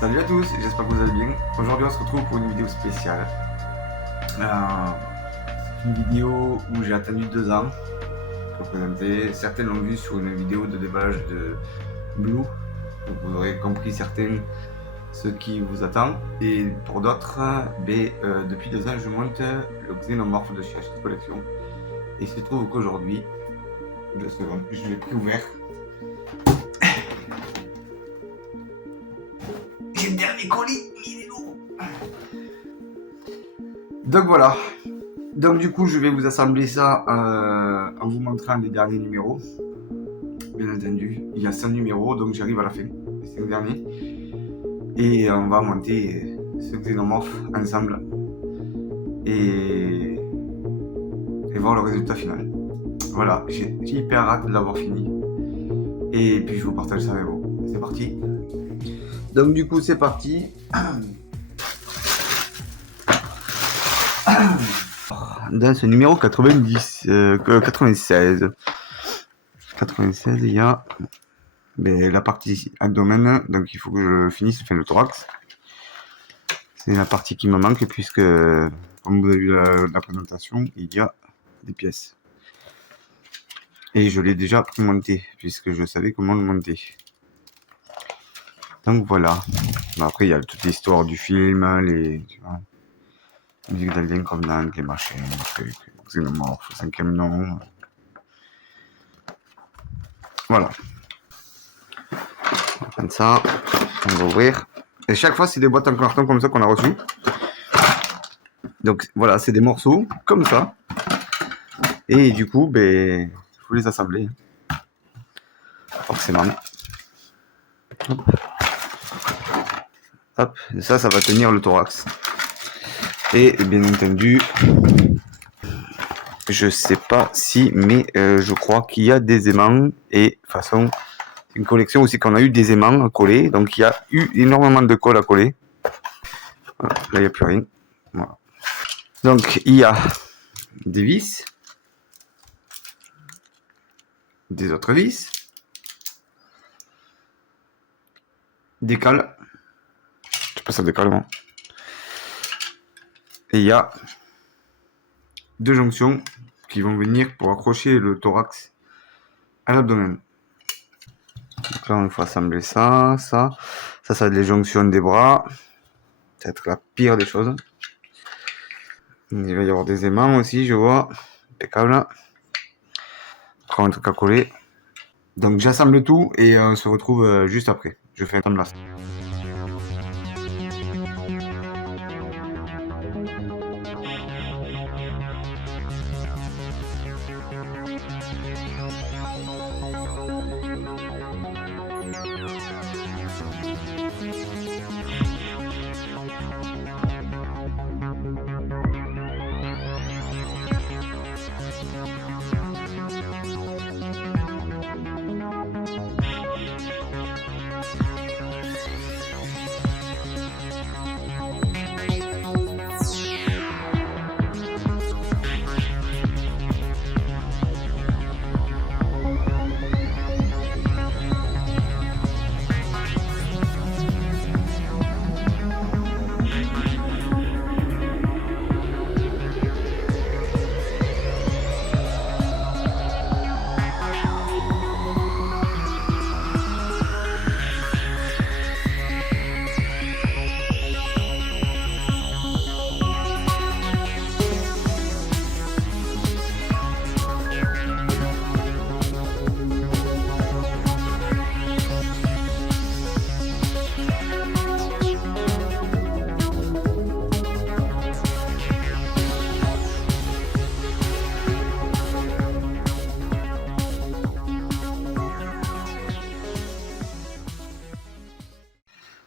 Salut à tous, j'espère que vous allez bien. Aujourd'hui on se retrouve pour une vidéo spéciale. Une vidéo où j'ai attendu 2 ans pour présenter. Certains l'ont vu sur une vidéo de déballage de Blue. Donc vous aurez compris certains ce qui vous attend. Et pour d'autres, depuis 2 ans je monte le Xenomorph de chez HT Collection. Et il se trouve qu'aujourd'hui, 2 secondes, je l'ai pris ouvert. J'ai le dernier colis, il est lourd. Donc voilà. Donc du coup, je vais vous assembler ça en vous montrant les derniers numéros. Bien entendu, il y a 100 numéros, donc j'arrive à la fin, les 5 derniers. Et on va monter ce Xenomorph ensemble. Et voir le résultat final. Voilà, j'ai hyper hâte de l'avoir fini. Et puis je vous partage ça avec vous. C'est parti. Donc du coup c'est parti. Dans ce numéro 96, il y a la partie abdomen, donc il faut que je finisse, le thorax. C'est la partie qui me manque puisque, comme vous avez vu la présentation, il y a des pièces. Et je l'ai déjà monté puisque je savais comment le monter. Donc voilà. Après il y a toute l'histoire du film, les musique d'Alien Covenant, les machines, les trucs, Xenomorph, 5e nom. Voilà. Comme ça, on va ouvrir. Et chaque fois, c'est des boîtes en carton comme ça qu'on a reçues. Donc voilà, c'est des morceaux comme ça. Et du coup, il faut les assembler. Forcément. Hop. Hop. Et ça va tenir le thorax. Et bien entendu, je sais pas si, mais je crois qu'il y a des aimants. Et de toute façon, c'est une collection aussi qu'on a eu des aimants à coller. Donc il y a eu énormément de colle à coller. Voilà, là il n'y a plus rien. Voilà. Donc il y a des vis, des autres vis, des cales. Je sais pas si ça décale, moi. Et il y a 2 jonctions qui vont venir pour accrocher le thorax à l'abdomen. Donc là, il faut assembler ça, ça c'est les jonctions des bras. Ça va être la pire des choses. Il va y avoir des aimants aussi, je vois. Impeccable. Encore un truc à coller. Donc j'assemble tout et on se retrouve juste après. Je fais un assemblage.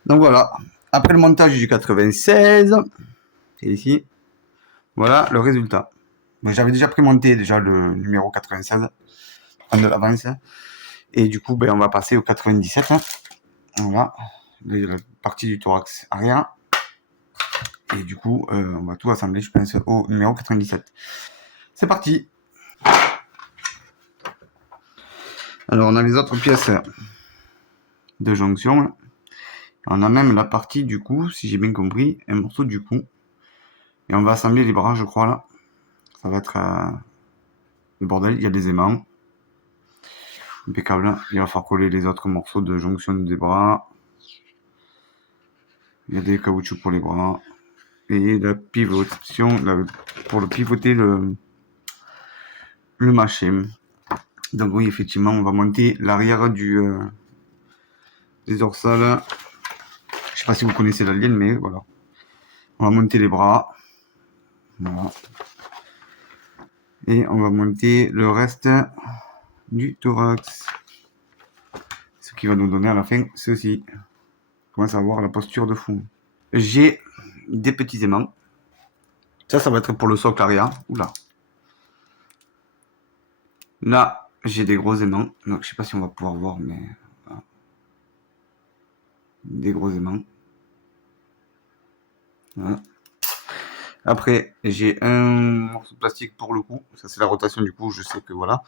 Donc voilà, après le montage du 96, c'est ici, voilà le résultat. J'avais déjà prémonté le numéro 96, de l'avance, et du coup on va passer au 97, voilà, la partie du thorax arrière, et du coup on va tout assembler, je pense, au numéro 97. C'est parti. Alors on a les autres pièces de jonction. On a même la partie du cou, si j'ai bien compris, un morceau du cou. Et on va assembler les bras, je crois, là. Ça va être le bordel. Il y a des aimants. Impeccable. Il va falloir coller les autres morceaux de jonction des bras. Il y a des caoutchoucs pour les bras. Et la pivotation, pour le pivoter le machin. Donc oui, effectivement, on va monter l'arrière des dorsales. Je sais pas si vous connaissez la ligne, mais voilà. On va monter les bras. Voilà. Et on va monter le reste du thorax. Ce qui va nous donner à la fin ceci. On commence à avoir la posture de fou. J'ai des petits aimants. Ça va être pour le socle arrière. Oula. Là, j'ai des gros aimants. Donc, je sais pas si on va pouvoir voir, mais voilà. Des gros aimants. Voilà. Après, j'ai un morceau de plastique pour le cou. Ça, c'est la rotation du cou. Je sais que voilà.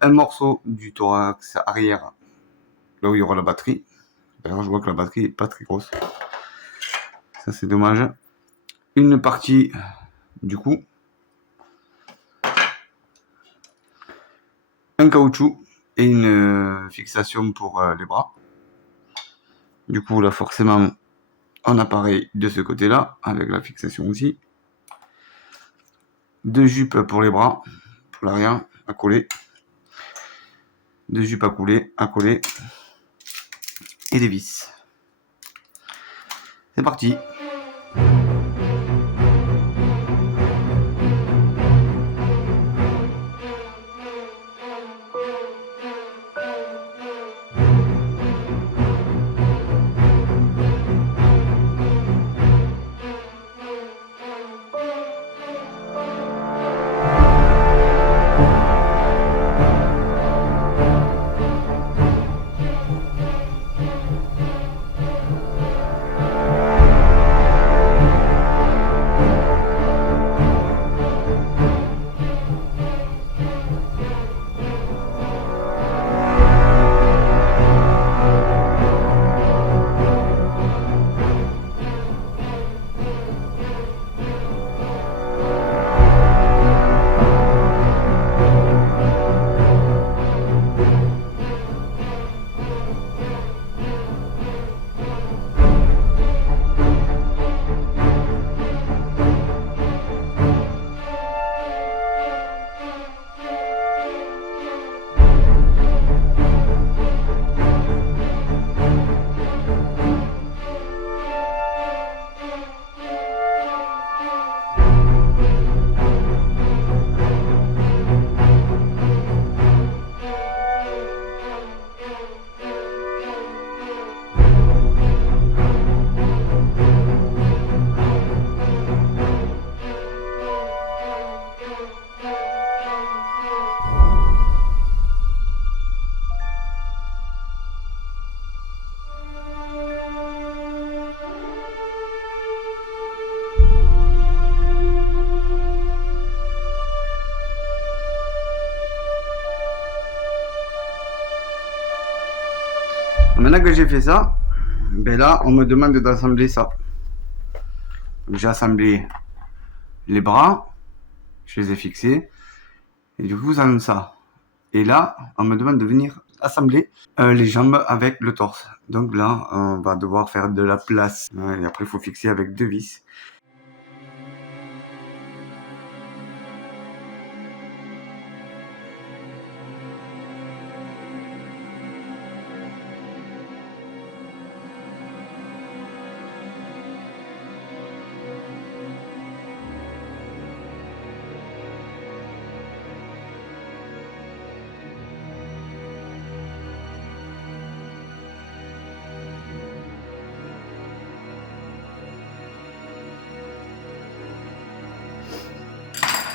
Un morceau du thorax arrière, là où il y aura la batterie. D'ailleurs, je vois que la batterie est pas très grosse. Ça, c'est dommage. Une partie du cou. Un caoutchouc et une fixation pour les bras. Du coup, là, forcément, un appareil de ce côté-là, avec la fixation aussi. Deux jupes pour les bras, pour l'arrière, à coller. Deux jupes à coller. Et des vis. C'est parti. Maintenant que j'ai fait ça, ben là, on me demande d'assembler ça. J'ai assemblé les bras, je les ai fixés, et du coup, ça donne ça. Et là, on me demande de venir assembler les jambes avec le torse. Donc là, on va devoir faire de la place. Ouais, et après, il faut fixer avec deux vis.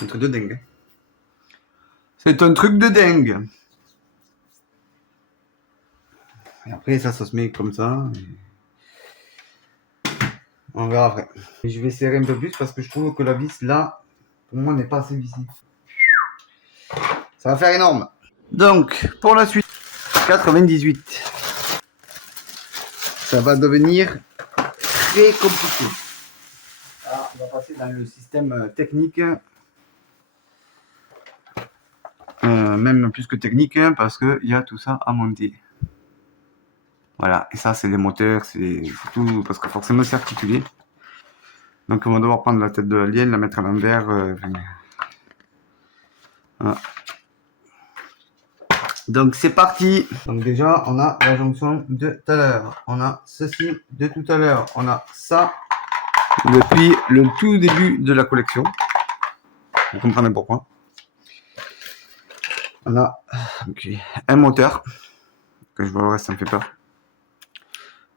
Un truc de dingue. C'est un truc de dingue. Et après, ça se met comme ça. On verra après. Et je vais serrer un peu plus parce que je trouve que la vis, là, pour moi, n'est pas assez vissée. Ça va faire énorme. Donc, pour la suite, 98. ça va devenir très compliqué. Alors, on va passer dans le système technique. Même plus que technique, parce qu'il y a tout ça à monter. Voilà, et ça c'est les moteurs, c'est tout, parce que forcément c'est articulé. Donc on va devoir prendre la tête de l'alien, la mettre à l'envers. Voilà. Donc c'est parti. Donc déjà on a la jonction de tout à l'heure, on a ceci de tout à l'heure, on a ça depuis le tout début de la collection. Vous comprenez pourquoi. On a un moteur, que je vois le reste, ça me fait peur.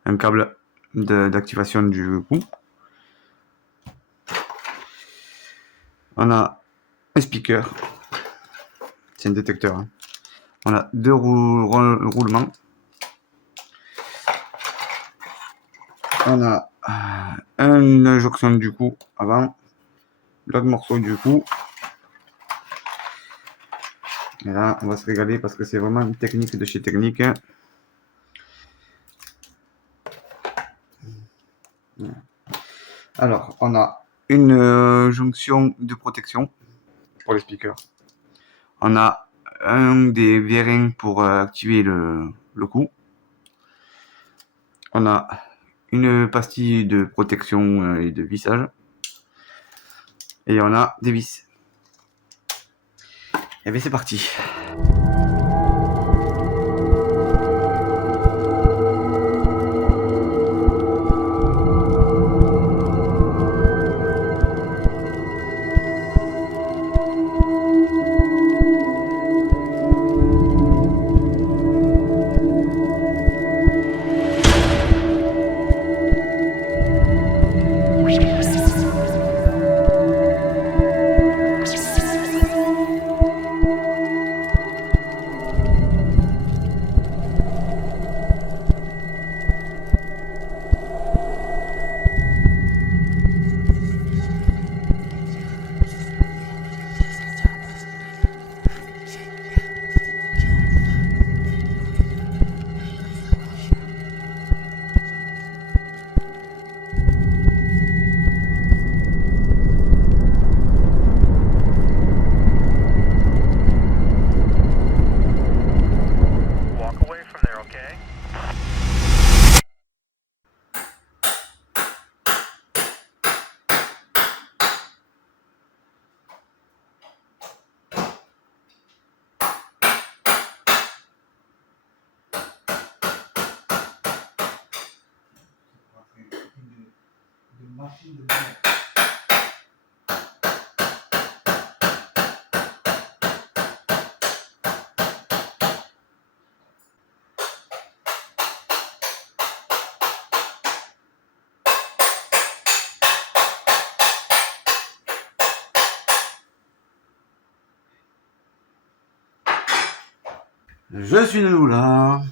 Un câble d'activation du coup. On a un speaker, c'est un détecteur. Hein. On a deux roulements. On a une jonction du coup avant, l'autre morceau du coup. Et là, on va se régaler parce que c'est vraiment une technique de chez Technique. Alors, on a une jonction de protection pour les speakers. On a un des V-rings pour activer le coup. On a une pastille de protection et de vissage. Et on a des vis. Et bien c'est parti. Je suis nouveau là.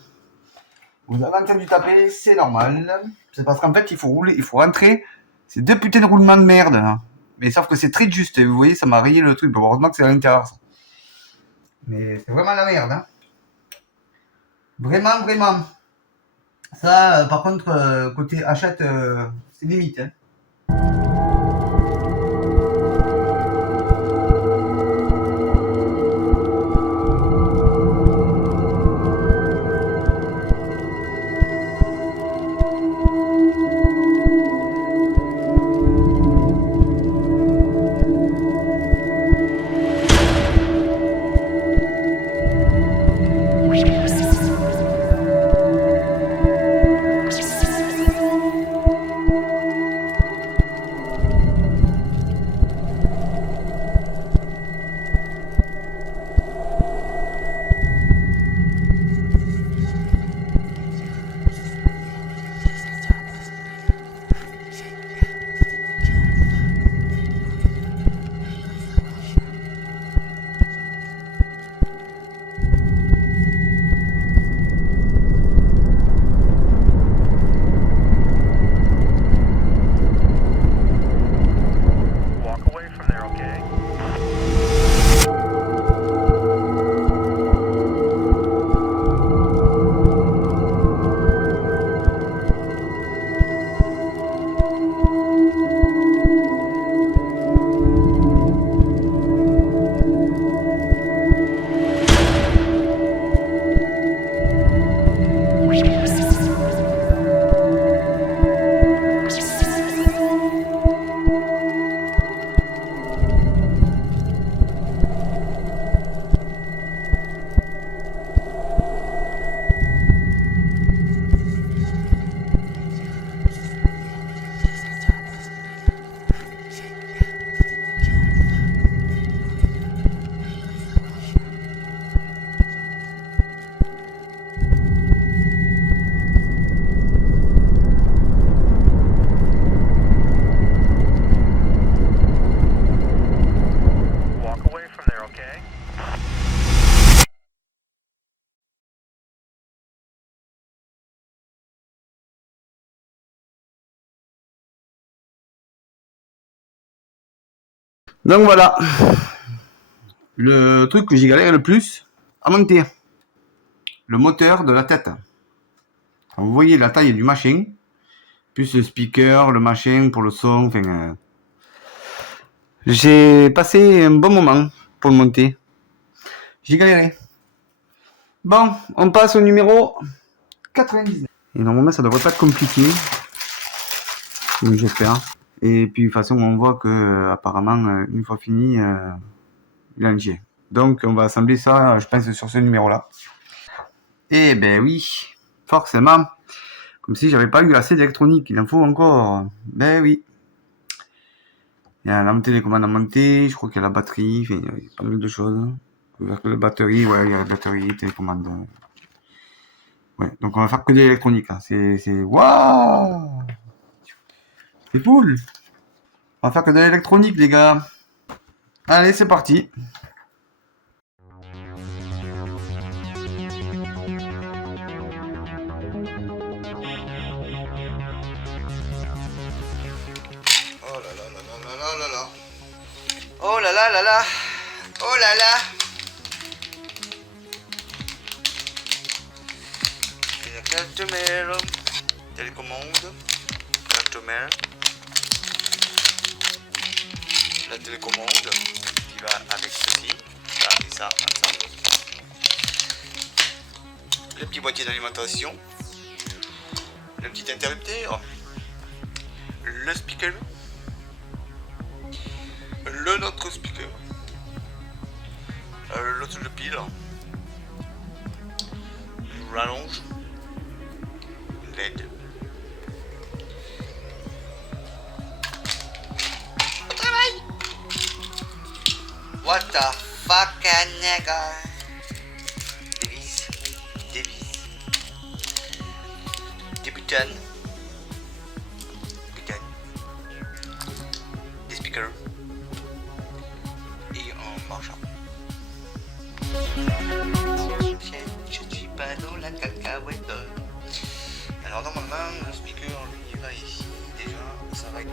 Vous avez entendu taper, c'est normal. C'est parce qu'en fait, il faut rouler, il faut rentrer. C'est deux putains de roulements de merde. Hein. Mais sauf que c'est très juste. Et vous voyez, ça m'a rayé le truc. Heureusement que c'est à l'intérieur. Ça. Mais c'est vraiment la merde. Hein. Vraiment, vraiment. Ça, par contre, côté Hachette, c'est limite. Hein. Donc voilà, le truc que j'ai galéré le plus à monter, le moteur de la tête. Alors, vous voyez la taille du machin, plus le speaker, le machin pour le son, enfin... j'ai passé un bon moment pour le monter. J'ai galéré. Bon, on passe au numéro 99. Et normalement, ça devrait pas être compliqué. Donc j'espère. Et puis de toute façon, on voit que apparemment, une fois fini, il est entier. Donc on va assembler ça, je pense, sur ce numéro-là. Et ben oui, forcément. Comme si j'avais pas eu assez d'électronique, il en faut encore. Ben oui. Il y a la montée des commandes à monter, je crois qu'il y a la batterie, enfin, il y a pas mal de choses. La batterie, ouais, il y a la batterie, télécommande. Ouais, donc on va faire que de l'électronique. Hein. C'est... Waouh! C'est cool! On va faire que de l'électronique, les gars. Allez, c'est parti. Oh là là là là là là là. Oh là là là là. Oh là là. C'est la carte mère. Télécommande. Carte mère. La télécommande qui va avec ceci. Ça et ça ensemble. Le petit boîtier d'alimentation. Le petit interrupteur. Le speaker. Le notre speaker. L'autre de pile. Rallonge. LED. Au travail. What the fuck, nigga. Des vis. Des vis. Des butons. Button. Des speakers. Et en marchant. Je suis pas dans la cacahuète. Alors normalement le speaker lui il va ici déjà, ça va être...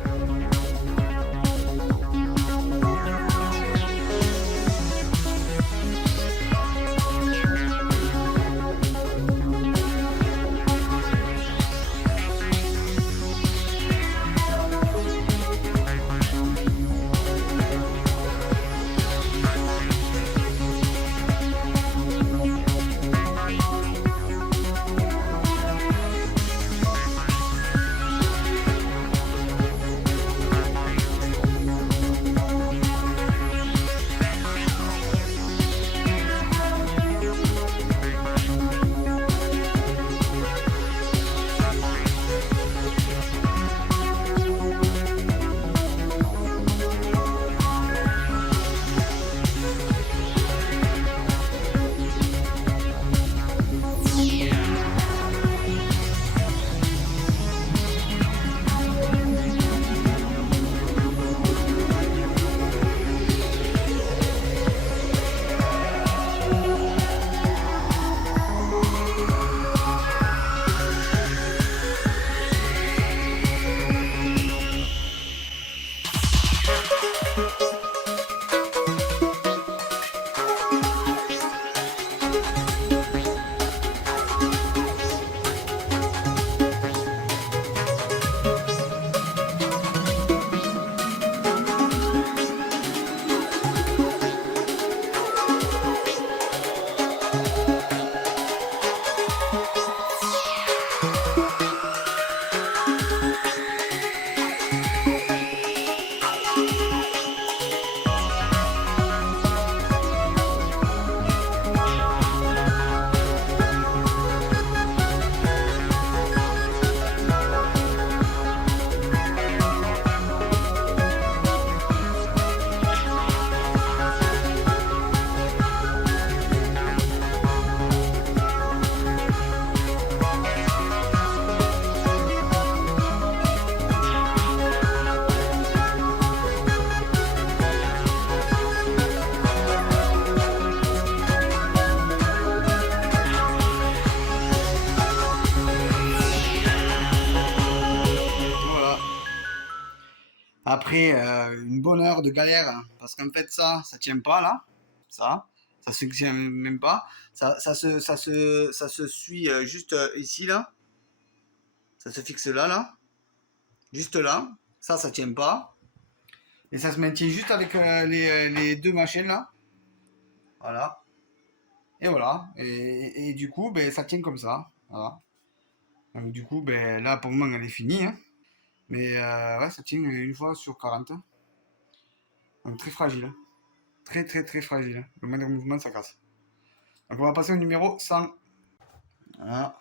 Après une bonne heure de galère, hein, parce qu'en fait ça tient pas là, ça se tient même pas, ça se suit juste ici là, ça se fixe là, juste là, ça tient pas, et ça se maintient juste avec les deux machines là, voilà, et voilà, et du coup ben, ça tient comme ça, voilà. Donc, du coup ben, là pour le moment elle est finie, hein. Mais ouais, ça tient une fois sur 40, hein. Donc très fragile, hein. Très très très fragile, hein. Le moindre mouvement ça casse. Donc on va passer au numéro 100. Voilà,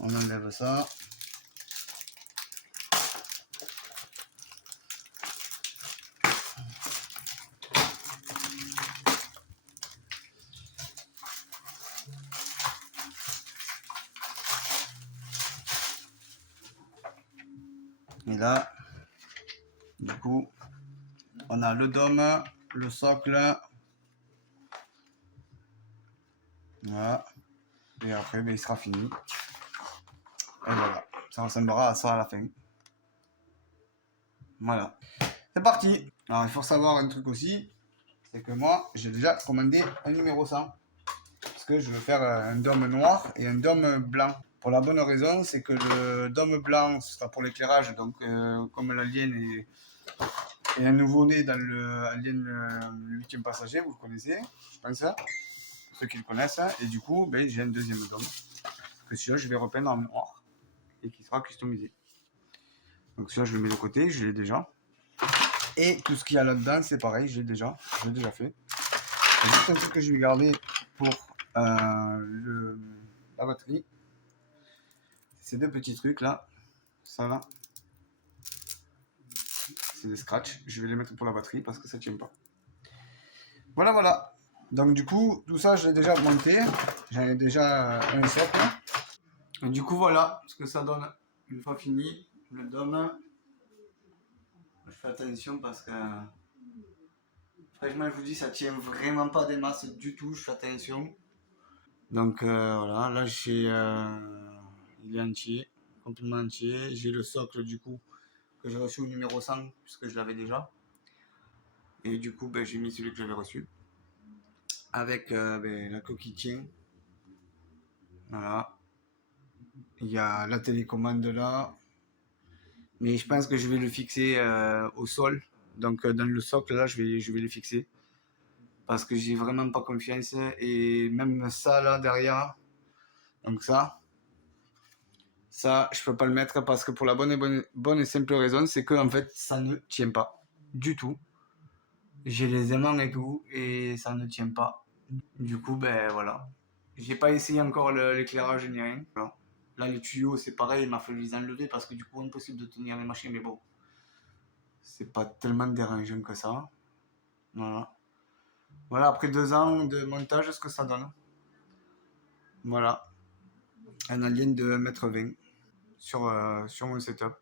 on enlève ça. Et là, du coup, on a le dôme, le socle. Voilà. Et après, ben, il sera fini. Et voilà, ça ressemblera à ça à la fin. Voilà. C'est parti. Alors il faut savoir un truc aussi, c'est que moi, j'ai déjà commandé un numéro 100. Parce que je veux faire un dôme noir et un dôme blanc. Pour la bonne raison, c'est que le dôme blanc, ce sera pour l'éclairage. Donc, comme l'alien est un nouveau-né dans le Alien le 8e passager, vous le connaissez, je pense, ceux qui le connaissent. Et du coup, ben, j'ai un deuxième dôme que celui-là, je vais repeindre en noir et qui sera customisé. Donc, celui-là, je le mets de côté, je l'ai déjà. Et tout ce qu'il y a là-dedans, c'est pareil, je l'ai déjà fait. C'est juste un truc que je vais garder pour la batterie. Ces deux petits trucs là, ça là, c'est des scratchs. Je vais les mettre pour la batterie parce que ça tient pas. Voilà, voilà. Donc du coup, tout ça, je l'ai déjà monté. J'en ai déjà un socle. Et du coup, voilà ce que ça donne une fois fini. Le dôme. Je fais attention parce que, franchement, je vous dis, ça tient vraiment pas des masses du tout. Je fais attention. Donc voilà, là il est entier, complètement entier. J'ai le socle du coup que j'ai reçu au numéro 100 puisque je l'avais déjà. Et du coup, ben, j'ai mis celui que j'avais reçu. Avec ben, la coquille tient. Voilà. Il y a la télécommande là. Mais je pense que je vais le fixer au sol. Donc dans le socle là, je vais le fixer. Parce que j'ai vraiment pas confiance. Et même ça là derrière. Donc ça, je peux pas le mettre parce que pour la bonne et simple raison, c'est que en fait, ça ne tient pas du tout. J'ai les aimants et tout, et ça ne tient pas. Du coup, ben voilà. J'ai pas essayé encore l'éclairage ni rien. Voilà. Là, les tuyaux, c'est pareil, il m'a fallu les enlever parce que du coup, impossible de tenir les machines, mais bon, c'est pas tellement dérangeant que ça. Voilà. Voilà, après 2 ans de montage, ce que ça donne. Voilà. Un alien de 1m20 sur mon setup.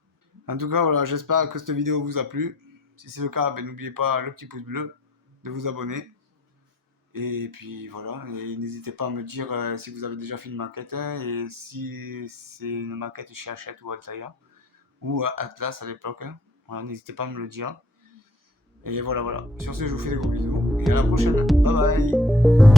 En tout cas, voilà, j'espère que cette vidéo vous a plu. Si c'est le cas, ben, n'oubliez pas le petit pouce bleu, de vous abonner. Et puis voilà, et n'hésitez pas à me dire si vous avez déjà fait une maquette et si c'est une maquette chez Hachette ou Altaïa ou Atlas à l'époque. Voilà, n'hésitez pas à me le dire. Et voilà, voilà. Sur ce, je vous fais des gros bisous et à la prochaine. Bye bye.